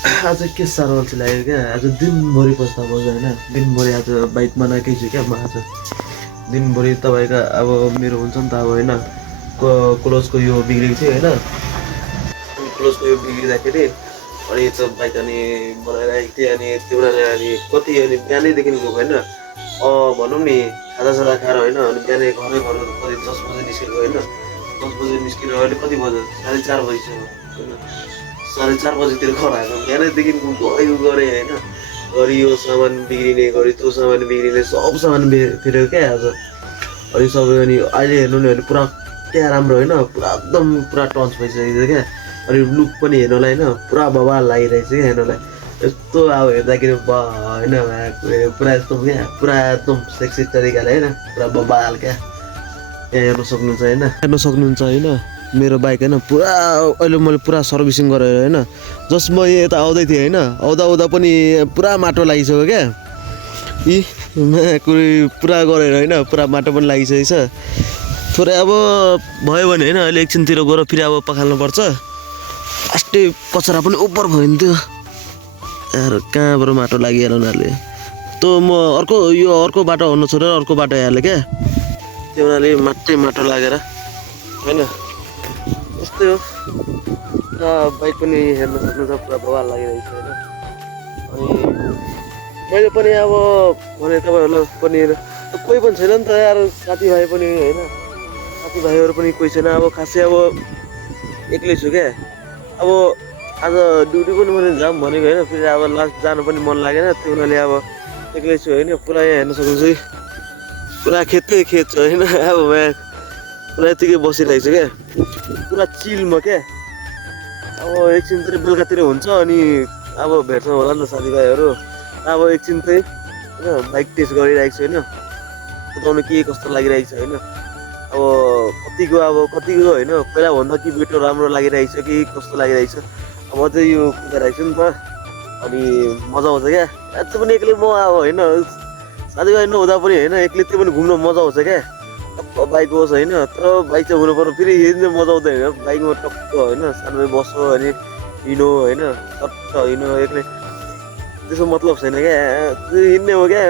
आज के साह्रो अल्छी लाग्यो क्या आज दिनभरि पस्दा पर्छ होइन दिनभरि आज बाइक बनाएकै छु क्या म आज दिनभरि तपाईँको अब मेरो हुन्छ नि त अब होइन क्लोजको यो बिग्रेको थियो होइन क्लोजको यो बिग्रिँदाखेरि अनि त बाइक अनि बनाइरहेको थिएँ अनि त्यो अनि कति अनि बिहानैदेखि गएको होइन भनौँ नि खाजासाजा खाएर होइन अनि बिहानै घरै घर कति 10 बजे निस्केको होइन 10 बजे निस्किएर अहिले कति बज्यो 4:30 बजीसम्म होइन 4:30 बजीतिर घर आएको बिहानैदेखि गयो गरेँ होइन घरि यो सामान बिग्रिने घरि त्यो सामान बिग्रिने सब सामान फेऱ्यो क्या आज अनि सबै अनि अहिले हेर्नु नि भने पुरा क्या राम्रो होइन पुरा एकदम पुरा टन्च भइसकेको छ क्या अनि लुक पनि हेर्नुलाई होइन पुरा बवाल लागिरहेछ क्या हेर्नुलाई यस्तो अब हेर्दाखेरि होइन पुरा यस्तो क्या पुरा एकदम सेक्सी तरिकाले होइन पुरा बवाल क्या यहाँ हेर्नु सक्नुहुन्छ होइन मेरो बाइक होइन पुरा अहिले मैले पुरा सर्भिसिङ गरेर होइन जस्ट म यता आउँदै थिएँ होइन आउँदा पनि पुरा माटो लागिसक्यो क्या पुरा गरेर होइन पुरा माटो पनि लागिसकेको छ थोरै अब भयो भने होइन अहिले एकछिनतिर गएर फेरि अब पखाल्नुपर्छ अस्ति कचरा पनि ओभर भयो नि त्यो यार कहाँबाट माटो लागिहाल्यो उनीहरूले त म अर्को बाटो आउनु छोडेर अर्को बाटो आइहालेँ क्या त्यो उनीहरूले माटो लागेर होइन यस्तै हो बाइक पनि हेर्न सक्नुहुन्छ पुरा बवाल लागिरहेको छ होइन अनि मैले पनि अब भने तपाईँहरूलाई पनि कोही पनि छैन नि त यार साथीभाइ पनि होइन साथीभाइहरू पनि कोही छैन अब खासै अब एक्लै छु क्या अब आज ड्युटी पनि मैले जाऊँ भनेको होइन फेरि अब लास्ट जानु पनि मन लागेन त्यो हुनाले अब एक्लै छु होइन पुरा यहाँ हेर्न सक्नुहुन्छ पुरा खेतकै खेत छ होइन अब पुरा यतिकै बसिरहेको छु क्या पुरा चिलमा क्या अब एकछिन चाहिँ बेलुकातिर हुन्छ अनि अब भेट्छौँ होला नि त साथीभाइहरू अब एकछिन चाहिँ होइन बाइक टेस्ट गरिरहेको छु होइन कुदाउनु के कस्तो लागिरहेको छ होइन अब कतिको होइन पहिलाभन्दा कि बेटर राम्रो लागिरहेको छ कि कस्तो लागिरहेको छ अब अझै यो कुदाइरहेको छु नि त अनि मजा आउँछ क्या अझै पनि एक्लै म अब होइन साथीभाइ नहुँदा पनि होइन एक्लै त्यो पनि घुम्न मजा आउँछ क्या बाइक होस् होइन तर बाइक चाहिँ हुनु पर्यो फेरि हिँड्ने मजा आउँदैन बाइकमा टक्क होइन सानोमै बस्यो अनि हिँड्नु होइन टक्क हिँड्नु एक्लै त्यसो मतलब छैन क्या हिँड्ने हो क्या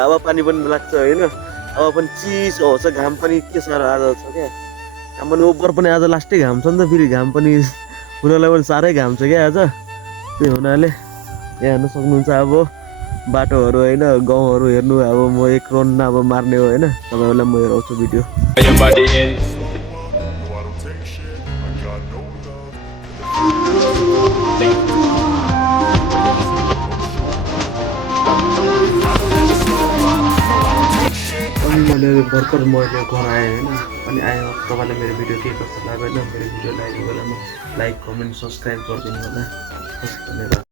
हावा पानी पनि लाग्छ होइन हावा पनि चिसो आउँछ घाम पनि के साह्रो आज छ क्या घाम पनि ओभर पनि आज लास्टै घाम छ नि त फेरि घाम पनि हुनलाई पनि साह्रै घाम छ क्या आज त्यही हुनाले यहाँ हेर्न सक्नुहुन्छ अब बाटोहरू होइन गाउँहरू हेर्नु अब म एक राउन्ड अब मार्ने हो होइन तपाईँहरूलाई म हेराउँछु भिडियो अनि मैले भर्खर मैले घर आएँ होइन अनि आयो तपाईँलाई मेरो भिडियो के कस्तो लाग्यो होइन मेरो भिडियो लागेको बेलामा लाइक कमेन्ट सब्सक्राइब गरिदिनु होला हस् धन्यवाद।